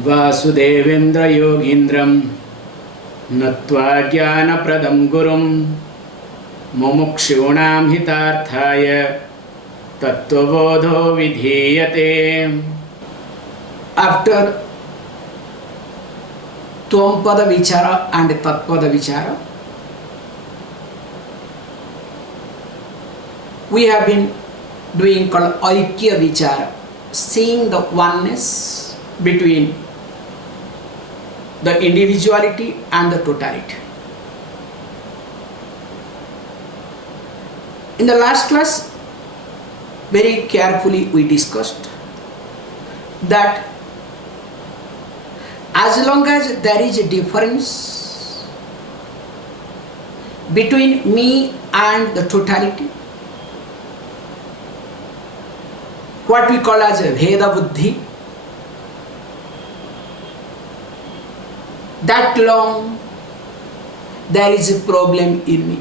वासुदेवेन्द्र योगीन्द्रं नत्वा ज्ञानप्रदं गुरुं मुमुक्षूणां हितार्थाय तत्त्वबोधो विधीयते. After Tvampada Vichara and Tattva Vichara, we have been doing called Aikya Vichara, seeing the oneness between the individuality and the totality. In the last class, very carefully we discussed that as long as there is a difference between me and the totality, what we call as a Veda Buddhi, that long there is a problem in me.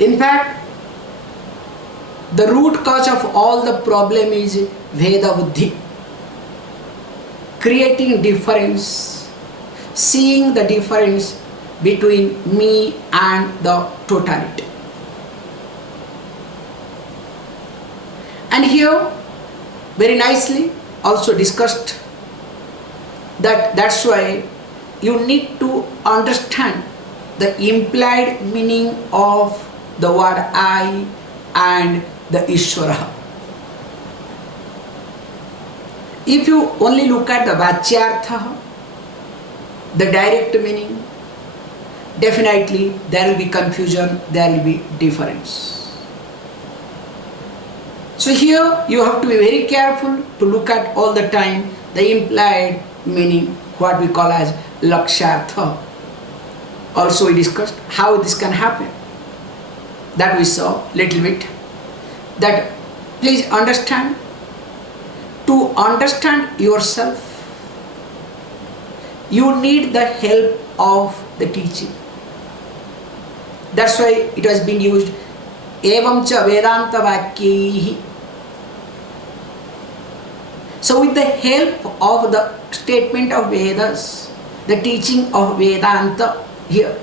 In fact, the root cause of all the problem is Veda Buddhi, creating difference, seeing the difference between me and the totality. And here, very nicely also discussed that's why you need to understand the implied meaning of the word I and the Ishvara. If you only look at the Vachyartha, the direct meaning, definitely there will be confusion, there will be difference. So here you have to be very careful to look at all the time the implied meaning, what we call as Lakshartha. Also we discussed how this can happen. That we saw little bit. That please understand, to understand yourself, you need the help of the teaching. That's why it has been used Evamcha Vedanta Vakyaihi. So with the help of the statement of Vedas, the teaching of Vedanta here.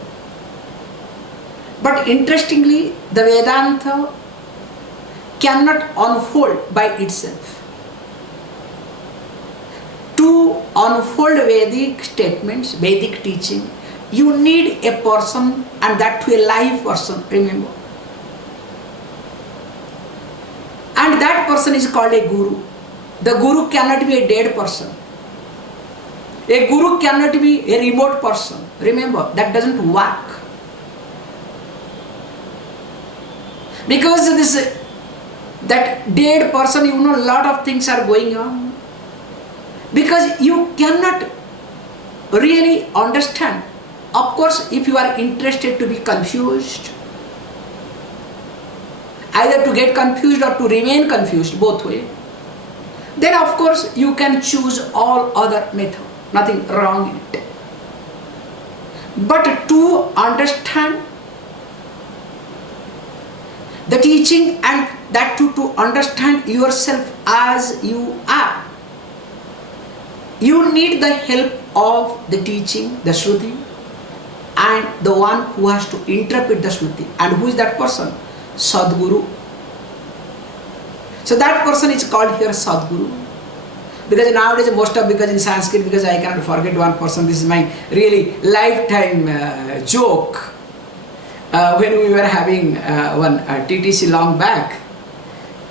But interestingly, the Vedanta cannot unfold by itself. To unfold Vedic statements, Vedic teaching, you need a person, and that to a live person, remember. And that person is called a guru. The guru cannot be a dead person. A guru cannot be a remote person. Remember, that doesn't work. Because that dead person, you know, a lot of things are going on. Because you cannot really understand. Of course, if you are interested to be confused, either to get confused or to remain confused, both ways, then of course you can choose all other method. Nothing wrong in it. But to understand the teaching, and that to understand yourself as you are, you need the help of the teaching, the Shruti, and the one who has to interpret the Shruti. And who is that person? Sadguru. So that person is called here Sadguru. Because nowadays because in Sanskrit, because I cannot forget one person, this is my really lifetime joke. When we were having one TTC long back,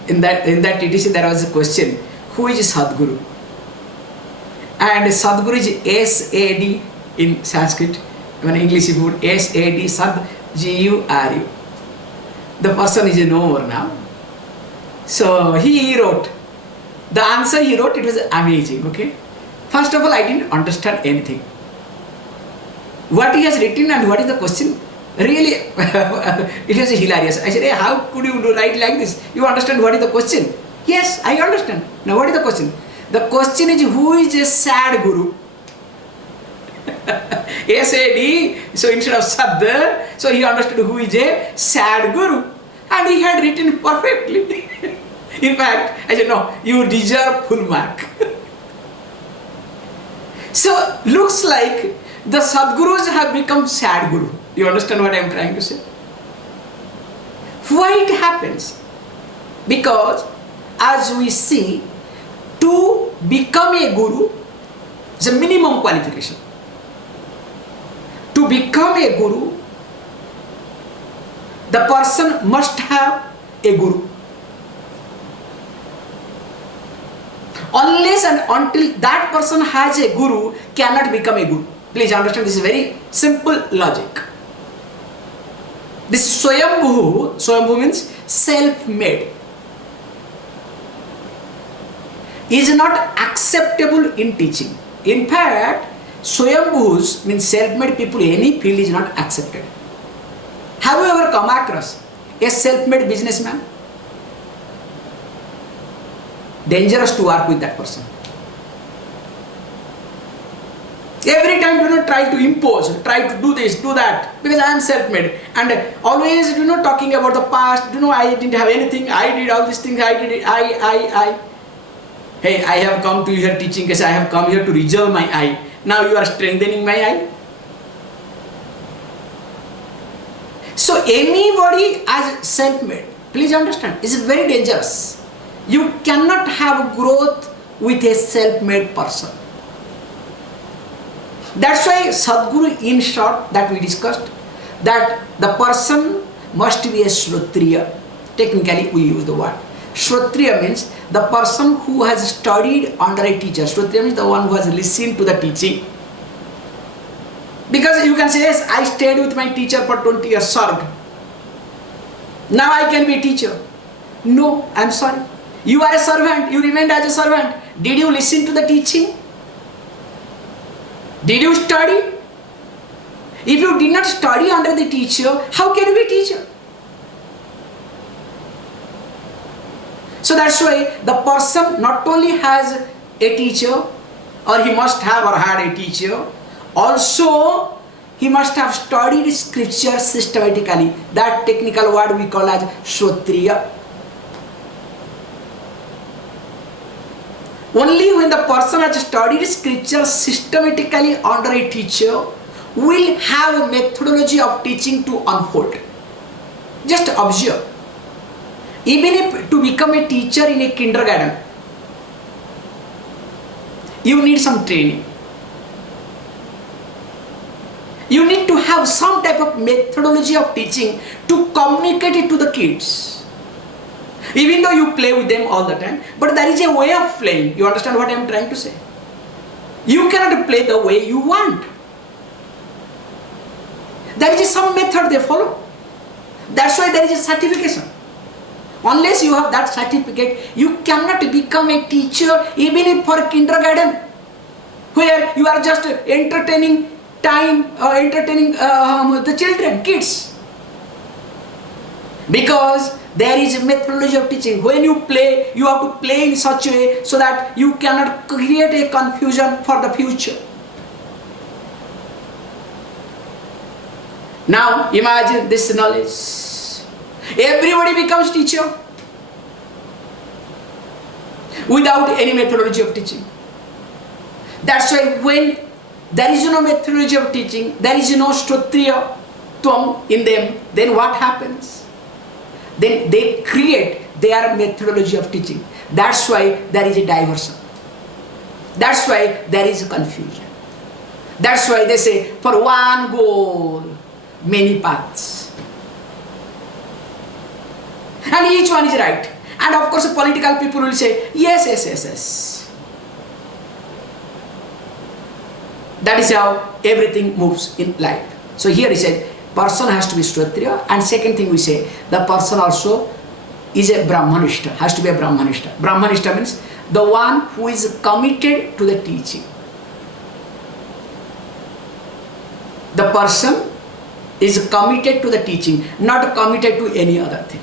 in that TTC there was a question, who is Sadguru? And Sadguru is SAD in Sanskrit. When English you put SAD, Sad, G-U-R-U. The person is no more now. So he wrote, the answer he wrote, it was amazing, okay. First of all, I didn't understand anything. What he has written and what is the question, really, it was hilarious. I said, hey, how could you write like this? You understand what is the question? Yes, I understand. Now what is the question? The question is, who is a sad guru? SAD, so instead of Sad, so he understood who is a sad guru. And he had written perfectly. In fact, I said, no, you deserve full mark. So, looks like the Sadgurus have become sad guru. You understand what I am trying to say? Why it happens? Because as we see, to become a guru is a minimum qualification. To become a guru, the person must have a guru. Unless and until that person has a guru, cannot become a guru. Please understand, this is very simple logic. This Swayambhu means self-made, is not acceptable in teaching. In fact, Swayambhus means self-made people, any field is not accepted. Have you ever come across a self-made businessman? Dangerous to work with that person. Every time try to impose, try to do this, do that, because I am self-made, and always talking about the past. I didn't have anything, I did all these things, I did it, I. Hey, I have come to your teaching because I have come here to resolve my I. Now you are strengthening my I. So anybody as self-made, please understand, is very dangerous. You cannot have growth with a self-made person. That's why Sadguru, in short, that we discussed, that the person must be a Shrotriya. Technically we use the word. Shrotriya means the person who has studied under a teacher. Shrotriya means the one who has listened to the teaching. Because you can say, yes, I stayed with my teacher for 20 years, served. Now I can be a teacher. No, I am sorry. You are a servant, you remained as a servant. Did you listen to the teaching? Did you study? If you did not study under the teacher, how can you be a teacher? So that's why the person not only has a teacher, or he must have or had a teacher, also he must have studied scripture systematically. That technical word we call as Shrotriya. Only when the person has studied scripture systematically under a teacher will have a methodology of teaching to unfold. Just observe. Even if to become a teacher in a kindergarten, you need some training. You need to have some type of methodology of teaching to communicate it to the kids. Even though you play with them all the time, but there is a way of playing. You understand what I am trying to say? You cannot play the way you want. There is some method they follow. That's why there is a certification. Unless you have that certificate, you cannot become a teacher even if for kindergarten, where you are just entertaining the children, kids. Because there is a methodology of teaching. When you play, you have to play in such a way so that you cannot create a confusion for the future. Now imagine this knowledge. Everybody becomes teacher without any methodology of teaching. That's why when there is no methodology of teaching, there is no Shrotriya Tvam in them, then what happens? Then they create their methodology of teaching. That's why there is a diversion. That's why there is a confusion. That's why they say, for one goal, many paths. And each one is right. And of course, political people will say, yes. That is how everything moves in life. So here he said, person has to be Shrotriya, and second thing we say, the person also is a Brahmanishta, has to be a Brahmanishta. Brahmanishta means the one who is committed to the teaching. The person is committed to the teaching, not committed to any other thing.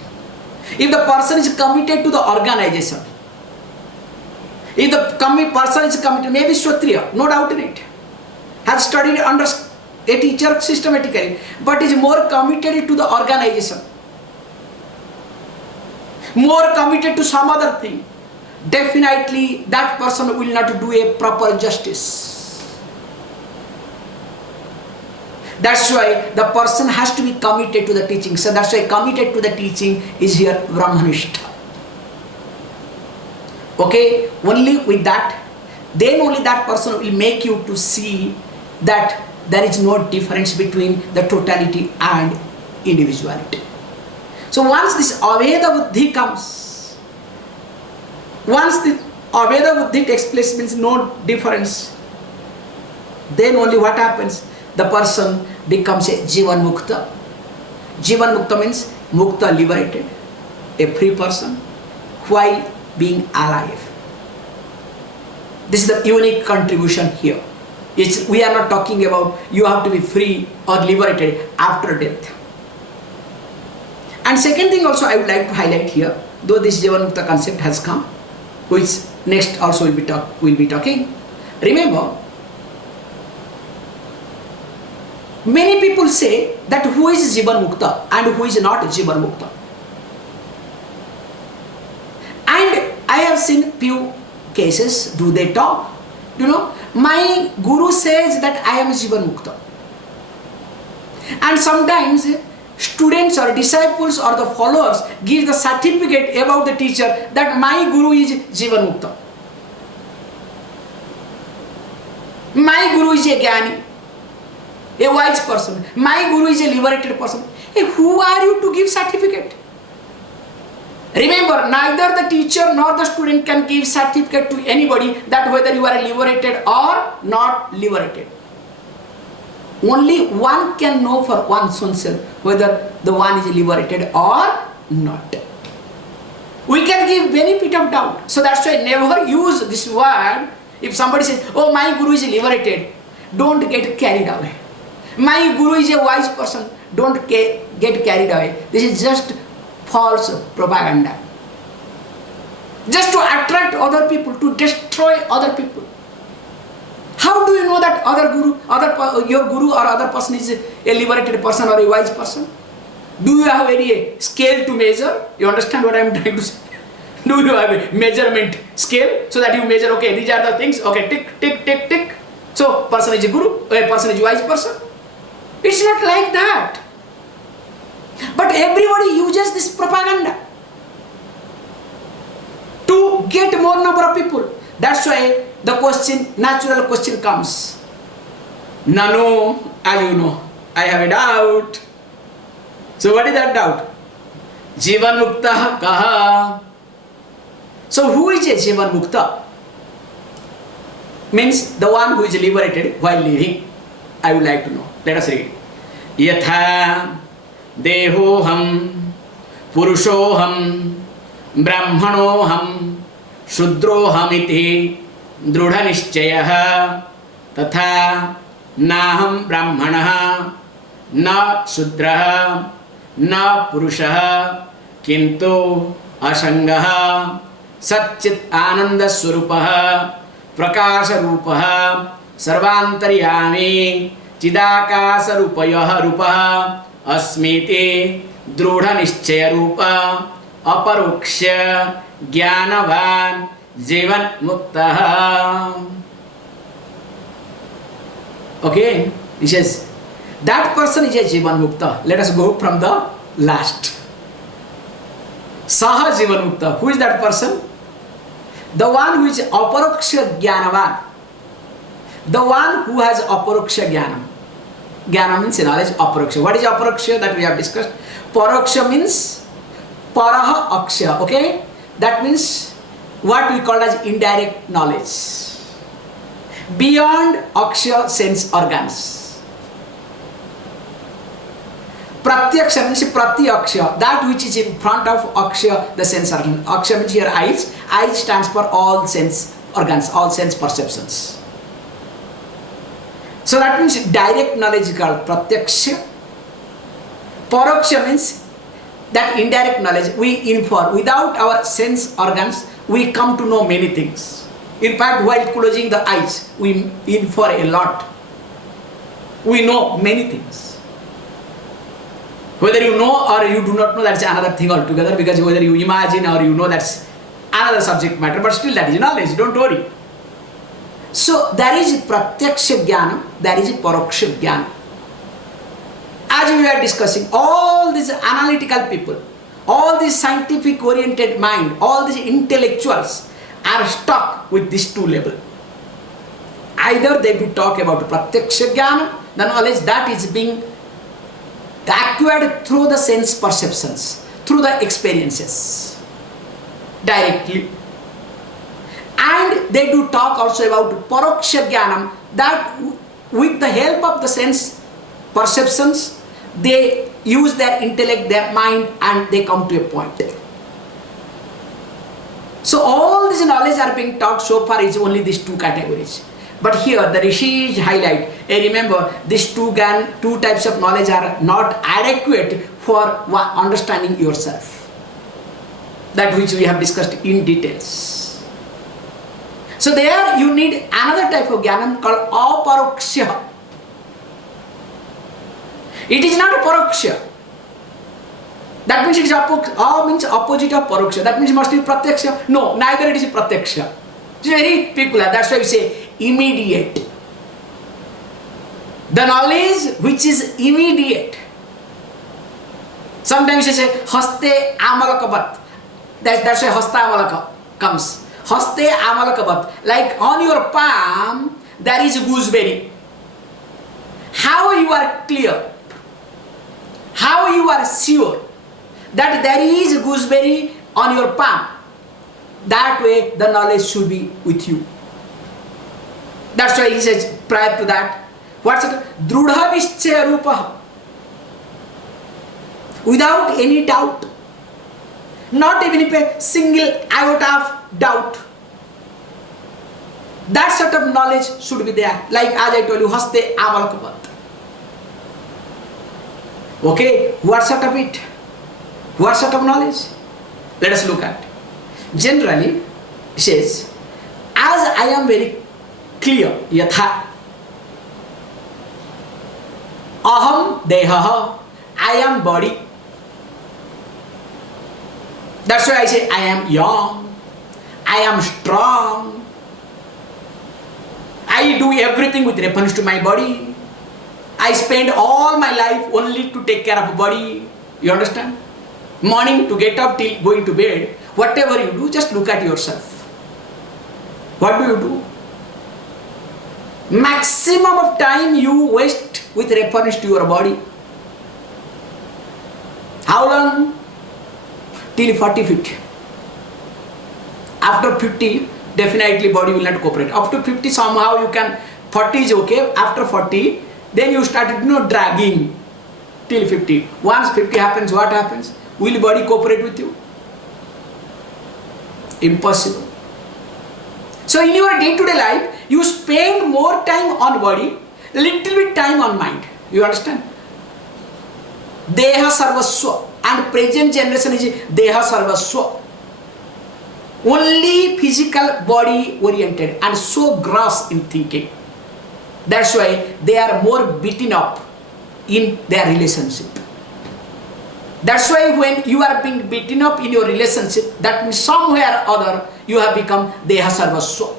If the person is committed to the organization, if the person is committed, maybe Shrotriya, no doubt in it, has studied under a teacher systematically, but is more committed to the organization. more committed to some other thing, definitely that person will not do a proper justice. That's why the person has to be committed to the teaching. So that's why committed to the teaching is here Brahmanistha. Okay, only with that, then only that person will make you to see that there is no difference between the totality and individuality. So once this Aveda Buddhi comes, once the Aveda Buddhi takes place, means no difference, then only what happens? The person becomes a Jivanmukta. Jivanmukta means Mukta, liberated, a free person while being alive. This is the unique contribution here. We are not talking about you have to be free or liberated after death. And second thing also I would like to highlight here, though this Jivanmukta concept has come, which next also we'll be talking. Remember, many people say that who is Jivanmukta and who is not Jivanmukta. And I have seen few cases, do they talk? You know, my guru says that I am Jivanmukta. And sometimes students or disciples or the followers give the certificate about the teacher that my guru is Jivanmukta. My guru is a Jnani, a wise person. My guru is a liberated person. Hey, who are you to give certificate? Remember, neither the teacher nor the student can give certificate to anybody that whether you are liberated or not liberated. Only one can know for one's own self whether the one is liberated or not. We can give benefit of doubt. So that's why never use this word. If somebody says, oh, my guru is liberated, don't get carried away. My guru is a wise person, don't get carried away. This is just false propaganda. Just to attract other people, to destroy other people. How do you know that your guru or other person is a liberated person or a wise person? Do you have any scale to measure? You understand what I am trying to say? Do you have a measurement scale so that you measure, okay, these are the things, okay, tick, tick, tick, tick. So, person is a guru, a person is a wise person. It's not like that. But everybody uses this propaganda to get more number of people. That's why the natural question comes. Nano, you know, I have a doubt. So what is that doubt? Jivanmukta kaha. So who is a Jivanmukta? Means the one who is liberated while living. I would like to know. Let us read. Yatha dehoham purushoham brahmanoham shudrohamiti drudha tatha naham brahmanah na shudraha na purushaha kintu asangah satchit ananda swarupaha prakasha rupaha sarvantaryami चिदाकाश रूपयः रूपः अस्मिति दृढ़ निश्चय रूप अपरोक्ष ज्ञानवान जीवन्मुक्तः. Okay, he says that person is a Jivanmukta. Let us go from the last. Saha Jivanmukta. Who is that person? The one who is aparoksha jnanavan. The one who has aparoksha jnanam. Jnana means knowledge, aparoksha. What is aparoksha that we have discussed? Paroksha means paraha aksha. Okay? That means what we call as indirect knowledge. Beyond aksha sense organs. Pratyaksha means pratyaksha. That which is in front of aksha, the sense organ. Aksha means here eyes. Eyes stands for all sense organs, all sense perceptions. So that means direct knowledge is called pratyaksha. Paroksha means that indirect knowledge we infer. Without our sense organs, we come to know many things. In fact, while closing the eyes, we infer a lot. We know many things. Whether you know or you do not know, that's another thing altogether, because whether you imagine or you know, that's another subject matter, but still that is knowledge, don't worry. So there is pratyaksha jnana, there is paroksha jnana. As we were discussing, all these analytical people, all these scientific oriented mind, all these intellectuals are stuck with these two levels. Either they do talk about pratyaksha jnana, the knowledge that is being acquired through the sense perceptions, through the experiences, directly. And they do talk also about paroksha jnanam, that with the help of the sense perceptions, they use their intellect, their mind, and they come to a point. So all this knowledge are being taught so far is only these two categories. But here the rishis highlight, remember these two types of knowledge are not adequate for understanding yourself. That which we have discussed in details. So there you need another type of jnanam called aparoksha. It is not a paroksha. That means it is means opposite of paroksha. That means it must be pratyaksha. No, neither it is pratyaksha. It is very peculiar. That's why we say immediate. The knowledge which is immediate. Sometimes you say haste amalakabat. That's why hasta amalaka comes. Haste amalakabat. Like on your palm there is gooseberry. How you are clear? How you are sure that there is gooseberry on your palm? That way the knowledge should be with you. That's why he says prior to that, what's it? Drudha nischaya rupa. Without any doubt. Not even if a single iota of doubt. That sort of knowledge should be there. Like as I told you, haste amalakabat. Okay, what sort of it? What sort of knowledge? Let us look at. Generally, it says, as I am very clear, yatha, aham dehaha, I am body. That's why I say I am young, I am strong, I do everything with reference to my body. I spend all my life only to take care of a body. You understand? Morning to get up till going to bed. Whatever you do, just look at yourself. What do you do? Maximum of time you waste with reference to your body. How long? Till 40, 50. After 50, definitely body will not cooperate. Up to 50 somehow you can, 40 is okay. After 40, then you started dragging till 50. Once 50 happens, what happens? Will body cooperate with you? Impossible. So in your day-to-day life, you spend more time on body, little bit time on mind. You understand? Deha sarvaswa. And present generation is Deha sarvaswa. Only physical body oriented and so gross in thinking. That's why they are more beaten up in their relationship. That's why when you are being beaten up in your relationship, that means somewhere or other you have become Deha Sarvaswa.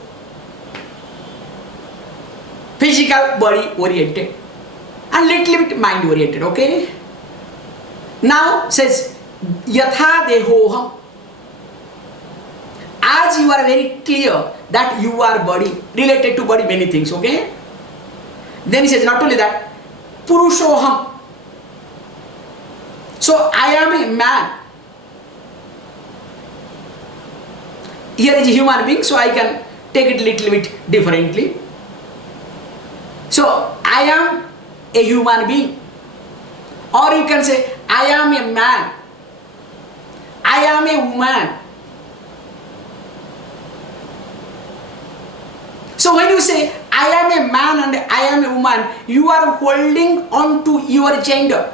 Physical body oriented and little bit mind oriented, okay? Now says Yatha Dehoham. As you are very clear that you are body, related to body many things, okay? Then he says not only that, Purushoham. So I am a man. Here is a human being, so I can take it a little bit differently. So I am a human being. Or you can say, I am a man. I am a woman. So when you say, I am a man and I am a woman, you are holding on to your gender.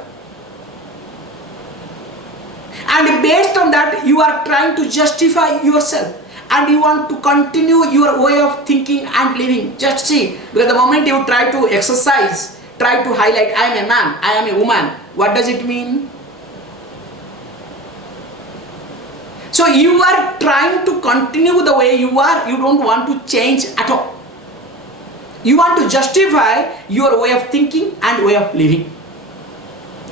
And based on that, you are trying to justify yourself. And you want to continue your way of thinking and living. Just see, because the moment you try to exercise, try to highlight, I am a man, I am a woman, what does it mean? So you are trying to continue the way you are, you don't want to change at all. You want to justify your way of thinking and way of living.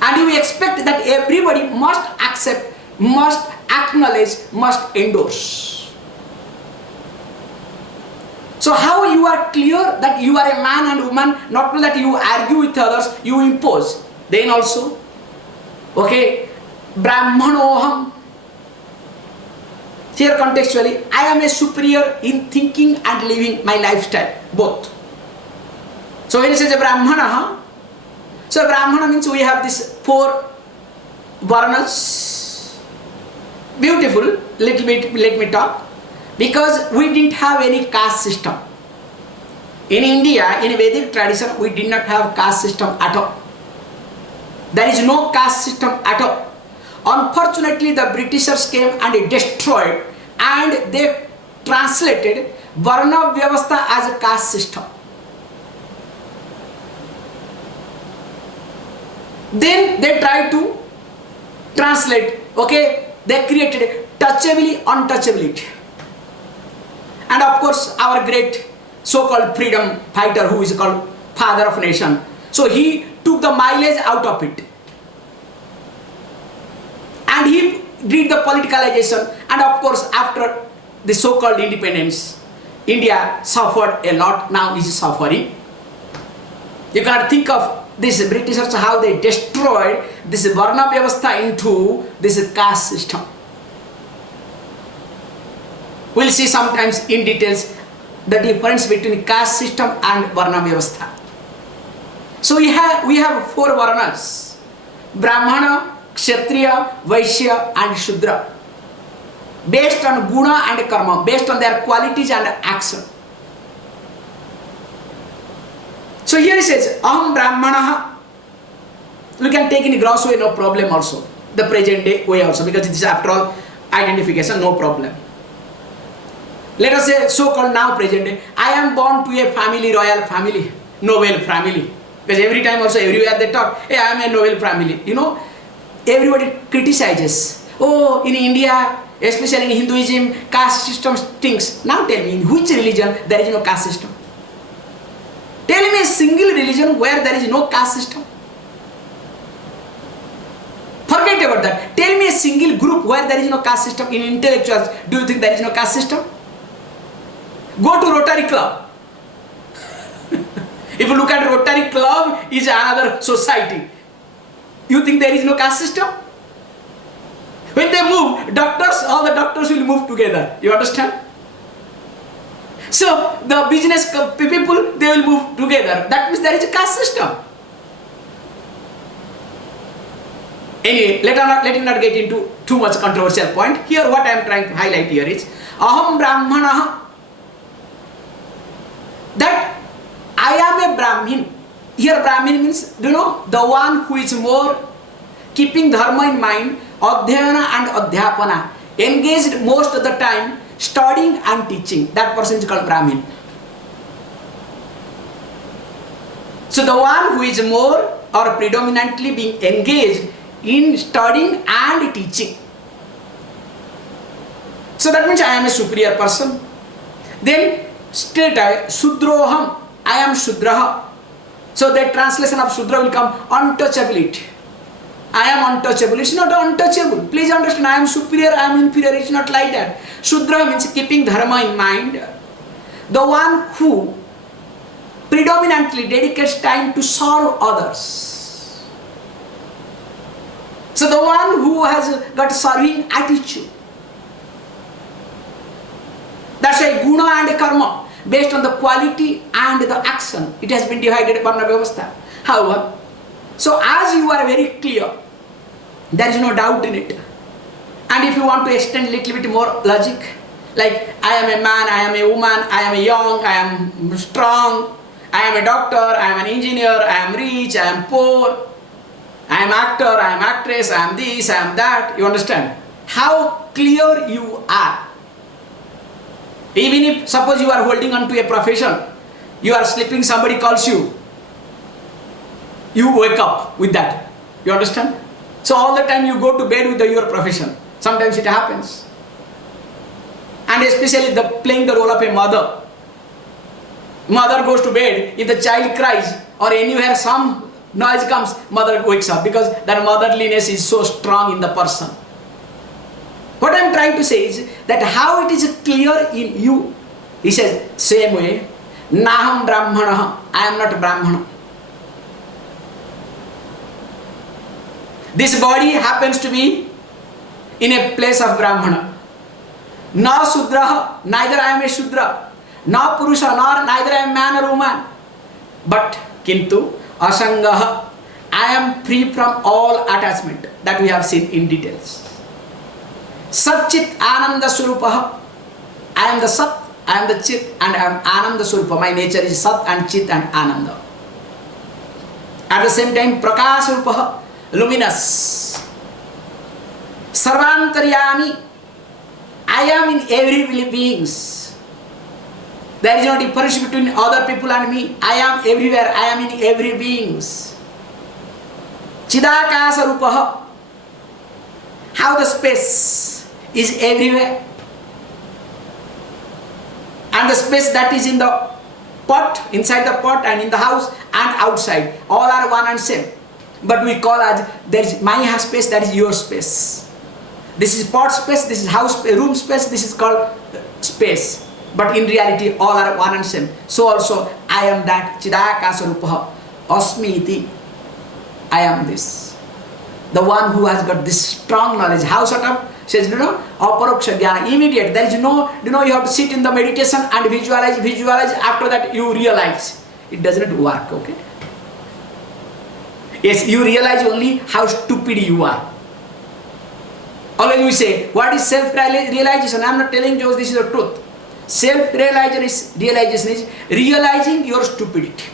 And you expect that everybody must accept, must acknowledge, must endorse. So how you are clear that you are a man and woman, not only that you argue with others, you impose. Then also, okay, Brahmanoham. Here contextually, I am a superior in thinking and living my lifestyle, both. So when it says a Brahmana, so Brahmana means we have these 4 varnas. Beautiful, little bit, let me talk. Because we didn't have any caste system. In India, in Vedic tradition, we did not have caste system at all. There is no caste system at all. Unfortunately, the Britishers came and destroyed, and they translated Varna Vyavastha as a caste system. Then they tried to translate, okay, they created touchability, untouchability. And of course, our great so-called freedom fighter, who is called father of nation, so he took the mileage out of it. And he did the politicalization, and of course, after the so-called independence, India suffered a lot, now is suffering. You cannot think of this Britishers how they destroyed this Varna Vyavastha into this caste system. We'll see sometimes in details the difference between caste system and Varna Vyavastha. So we have 4 Varnas: Brahmana, Kshatriya, Vaishya and Shudra, based on guna and karma, based on their qualities and action. So here it says, Aham Brahmanaha. We can take in gross way, no problem also. The present day way also, because it is after all identification, no problem. Let us say, so-called now present day, I am born to a family, royal family, noble family. Because every time also, everywhere they talk, hey, I am a noble family. You know, everybody criticizes. Oh, in India, especially in Hinduism, caste system stinks. Now tell me, in which religion there is no caste system? Tell me a single religion where there is no caste system. Forget about that. Tell me a single group where there is no caste system. In intellectuals, do you think there is no caste system? Go to Rotary Club. If you look at Rotary Club, is another society. You think there is no caste system? When they move, doctors, all the doctors will move together. You understand? So the business people, they will move together. That means there is a caste system. Anyway, let it not get into too much controversial point. Here what I am trying to highlight here is Aham Brahmana. That I am a Brahmin. Here Brahmin means, you know, the one who is more keeping dharma in mind, adhyana and adhyapana, engaged most of the time studying and teaching. That person is called Brahmin. So the one who is more or predominantly being engaged in studying and teaching. So that means I am a superior person. Then straight Sudroham, I am Sudraha. So the translation of Sudra will come untouchability. I am untouchable. It's not untouchable. Please understand, I am superior, I am inferior. It's not like that. Shudra means keeping dharma in mind. The one who predominantly dedicates time to serve others. So the one who has got serving attitude. That's why guna and karma, based on the quality and the action, it has been divided Varna Vyavastha. However, so as you are very clear, there is no doubt in it. And if you want to extend a little bit more logic, like I am a man, I am a woman, I am young, I am strong, I am a doctor, I am an engineer, I am rich, I am poor, I am actor, I am actress, I am this, I am that. You understand? How clear you are. Even if suppose you are holding on to a profession, you are sleeping, somebody calls you, you wake up with that. You understand? So all the time you go to bed with your profession. Sometimes it happens. And especially playing the role of a mother. Mother goes to bed, if the child cries or anywhere some noise comes, mother wakes up because that motherliness is so strong in the person. What I am trying to say is that how it is clear in you. He says, same way, Naham Brahmana, I am not Brahmana. This body happens to be in a place of Brahmana. Na Sudraha, neither I am a Shudra. Na Purusha, nor neither I am man or woman. But Kintu, Asangaha, I am free from all attachment that we have seen in details. Satchit Ananda Surupaha, I am the Sat, I am the Chit, and I am Ananda Surupa. My nature is Sat and Chit and Ananda. At the same time, Prakash Rupaha, luminous. Sarvantaryami, I am in every living beings. There is no difference between other people and me. I am everywhere. I am in every beings. Chidakasa Rupaha, how the space is everywhere. And the space that is in the pot, inside the pot and in the house and outside, all are one and same. But we call as, there is my space, that is your space. This is pot space, this is house, room space, this is called space. But in reality, all are one and same. So also, I am that, Chidakasa Rupaha, Asmiti, I am this. The one who has got this strong knowledge. How sort of? Says, Aparoksha Jnana, immediate. There is no, you have to sit in the meditation and visualize, after that you realize. It doesn't work, okay? Yes, you realize only how stupid you are. Always we say, what is self-realization? I am not telling you this is the truth. Self-realization is realizing your stupidity.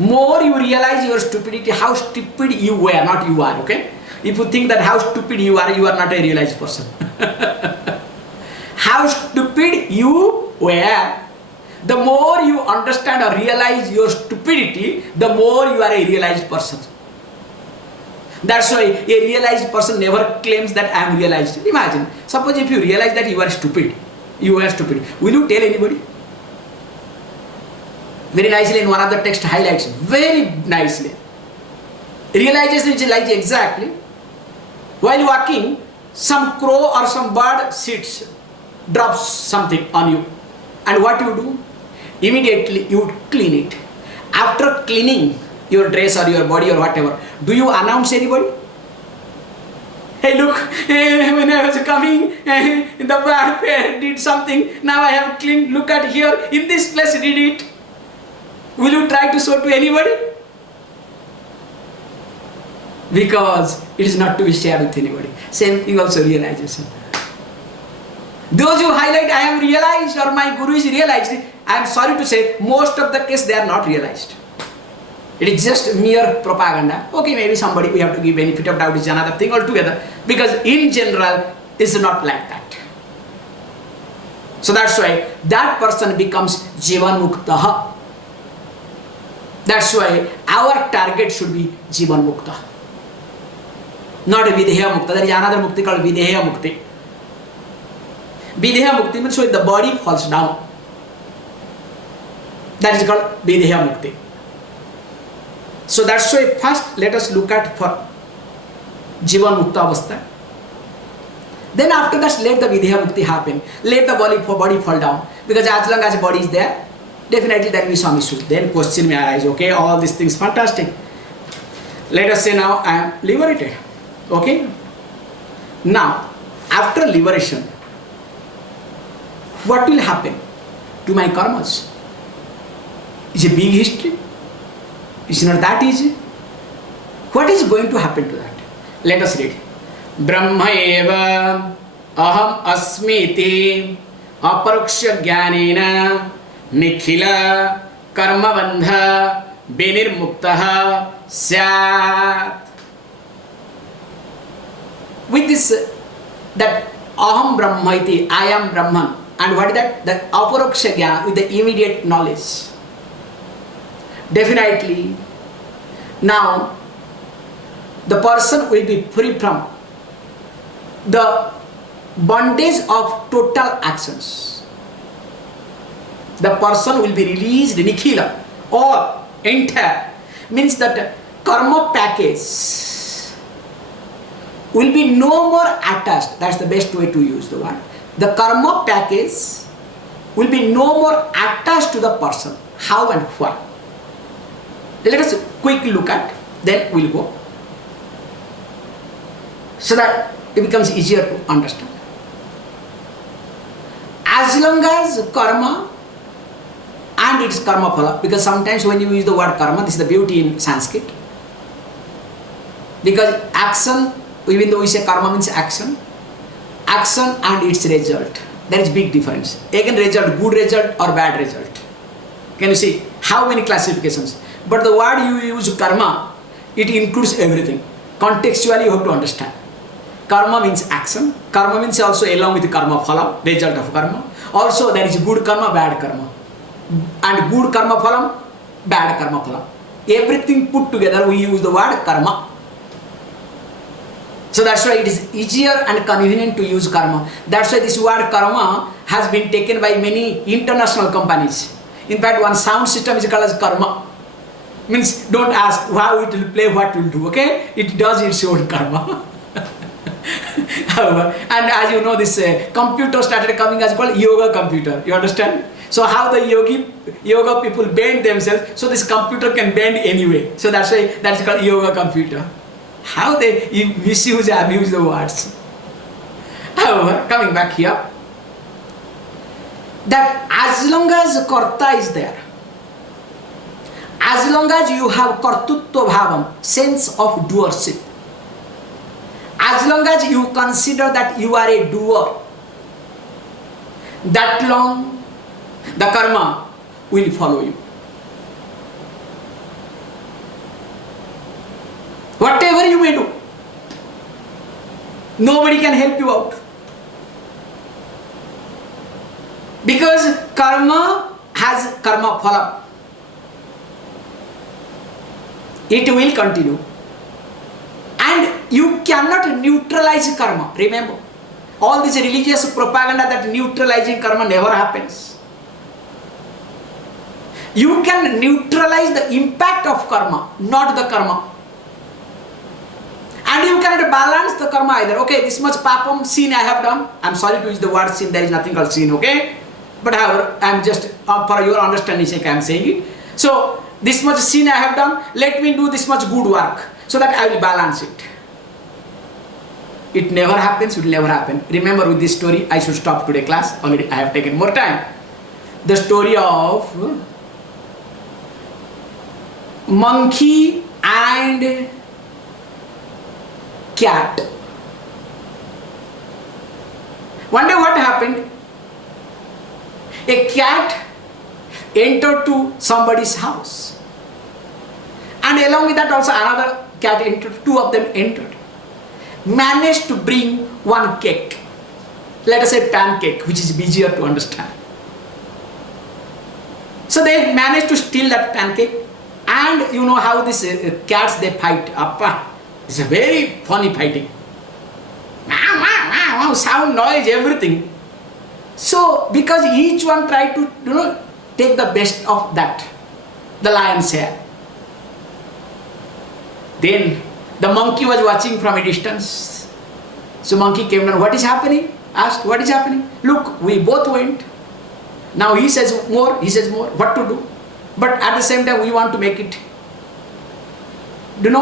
More you realize your stupidity, how stupid you were, not you are, okay? If you think that how stupid you are not a realized person. How stupid you were, the more you understand or realize your stupidity, the more you are a realized person. That's why a realized person never claims that I am realized. Imagine, suppose if you realize that you are stupid, will you tell anybody? Very nicely in one of the text highlights, very nicely. Realization is like exactly, while walking, some crow or some bird sits, drops something on you. And what you do? Immediately you clean it. After cleaning your dress or your body or whatever, do you announce anybody? Hey, look, when I was coming, the bird did something, now I have cleaned, look at here, in this place did it. Will you try to show to anybody? Because it is not to be shared with anybody. Same thing also realization. Those who highlight I am realized or my guru is realized, I am sorry to say, most of the case they are not realized. It is just mere propaganda. Okay, maybe somebody we have to give benefit of doubt is another thing altogether. Because in general, it's not like that. So that's why that person becomes Jivanmukta. That's why our target should be Jivanmukta. Not a Videha Mukta. There is another Mukti called Videha Mukti. Videha Mukti means when the body falls down. That is called Videha Mukti. So that's why first let us look at for Jivanmukta Avastha. Then after that let the Videha Mukti happen. Let the body fall down. Because as long as body is there, definitely there will be some issue. Then question may arise, okay, all these things fantastic. Let us say now I am liberated. Okay? Now, after liberation, what will happen to my karmas? It's a big history. It's not that easy. What is going to happen to that? Let us read. Brahma eva aham asmiti aparoksha jnanena nikhila karma bandha benirmuktaha syat. With this, that aham brahmaiti, I am Brahman. And what is that? The aparoksha jnana, with the immediate knowledge. Definitely, now the person will be free from the bondage of total actions. The person will be released nikhila, all, entire. Means that karma package will be no more attached. That's the best way to use the word. The karma package will be no more attached to the person. How and why? Let us quickly look at, then we'll go. So that it becomes easier to understand. As long as karma and its karma phala, because sometimes when you use the word karma, this is the beauty in Sanskrit. Because action, even though we say karma means action and its result, there is big difference. Again, result, good result or bad result. Can you see how many classifications? But the word you use karma, it includes everything. Contextually you have to understand. Karma means action. Karma means also along with karma phala, result of karma. Also there is good karma, bad karma. And good karma phalam, bad karma phalam. Everything put together we use the word karma. So that's why it is easier and convenient to use karma. That's why this word karma has been taken by many international companies. In fact, one sound system is called as karma. Means don't ask how it will play, what will do, okay? It does its own karma. And as you know, this computer started coming as called yoga computer. You understand? So how the yoga people bend themselves, so this computer can bend anyway. So that's why that's called yoga computer. How they misuse, abuse the words. However, coming back here, that as long as karta is there, as long as you have kartutva bhavam, sense of doership, as long as you consider that you are a doer, that long the karma will follow you. Whatever you may do, nobody can help you out. Because karma has karma phala. It will continue. And you cannot neutralize karma. Remember, all this religious propaganda that neutralizing karma never happens. You can neutralize the impact of karma, not the karma. And you cannot balance the karma either. Okay, this much papam, sin I have done. I'm sorry to use the word sin, there is nothing called sin, okay? But however, I am just, for your understanding sake, I am saying it. So, this much sin I have done, let me do this much good work, so that I will balance it. It never happens, it will never happen. Remember with this story, I should stop today class, already I have taken more time. The story of monkey and cat. One day what happened? A cat entered to somebody's house, and along with that also another cat entered. Two of them entered, managed to bring one cake, let us say pancake, which is easier to understand. So they managed to steal that pancake, and you know how these cats, they fight. It's a very funny fighting. Sound, noise, everything. So because each one tried to take the best of that, the lion's hair. Then the monkey was watching from a distance. So monkey came down. What is happening? Asked, what is happening? Look, we both went. Now he says more, he says more. What to do? But at the same time we want to make it,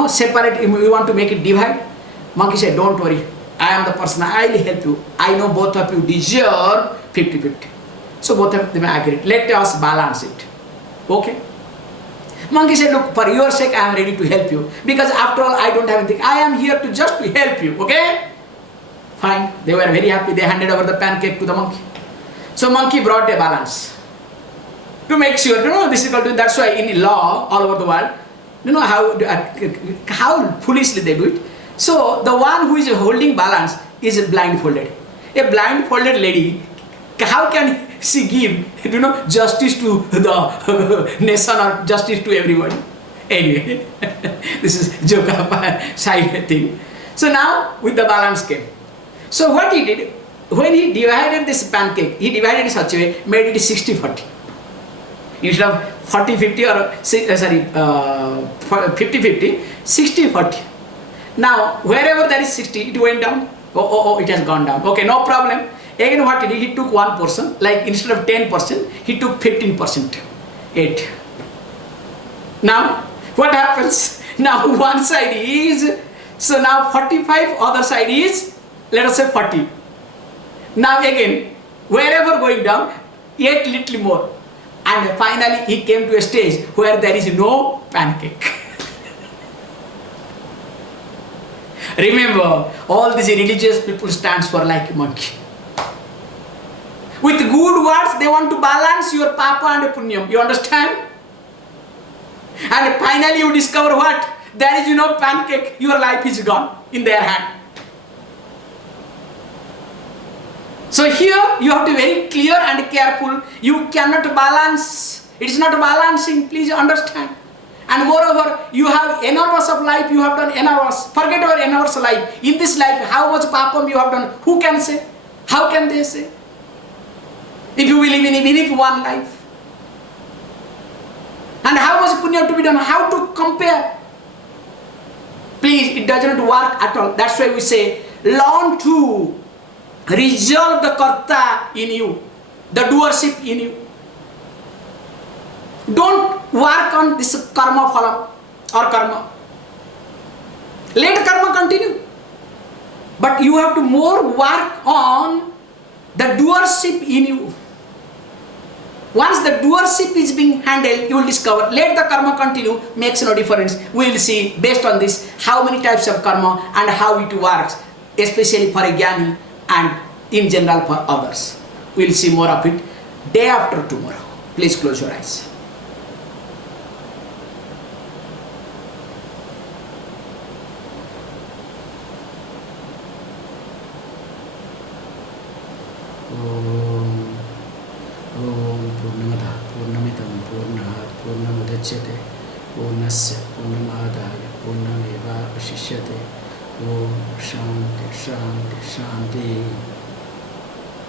separate. We want to make it divide. Monkey said, don't worry. I am the person, I will help you. I know both of you deserve 50-50. So both of them agreed. Let us balance it. Okay. Monkey said, look, for your sake I am ready to help you. Because after all, I don't have anything. I am here to just to help you. Okay? Fine. They were very happy. They handed over the pancake to the monkey. So monkey brought a balance. To make sure, this is called, that's why in law all over the world, how foolishly they do it. So the one who is holding balance is blindfolded. A blindfolded lady, how can she give justice to the nation or justice to everybody? Anyway, this is joke of side thing. So now with the balance came. So what he did, when he divided this pancake, he divided it such a way, made it 60-40. Instead of 40-50 or 50-50, 60-40. Now, wherever there is 60, it went down. Oh, it has gone down. Okay, no problem. Again, what he did, he took 1%, like instead of 10%, he took 15%. 8. Now, what happens? Now, one side is, so now 45, other side is, let us say 40. Now again, wherever going down, yet little more. And finally, he came to a stage where there is no pancake. Remember, all these religious people stands for like monkey. With good words, they want to balance your papa and punyam. You understand? And finally you discover what? There is no pancake. Your life is gone in their hand. So here you have to be very clear and careful. You cannot balance. It is not balancing. Please understand. And moreover, you have enormous of life. You have done enormous. Forget about enormous life. In this life, how much papam you have done? Who can say? How can they say? If you will live in even if one life. And how much punya to be done? How to compare? Please, it does not work at all. That's why we say, learn to resolve the karta in you, the doership in you. Don't work on this karma phalam or karma. Let karma continue. But you have to more work on the doership in you. Once the doership is being handled, you will discover, let the karma continue, makes no difference. We will see, based on this, how many types of karma and how it works, especially for a jnani and in general for others. We will see more of it day after tomorrow. Please close your eyes. पूर्णस्य पूर्णमादाय पूर्णमेवावशिष्यते। ओम शांति शांति शांति।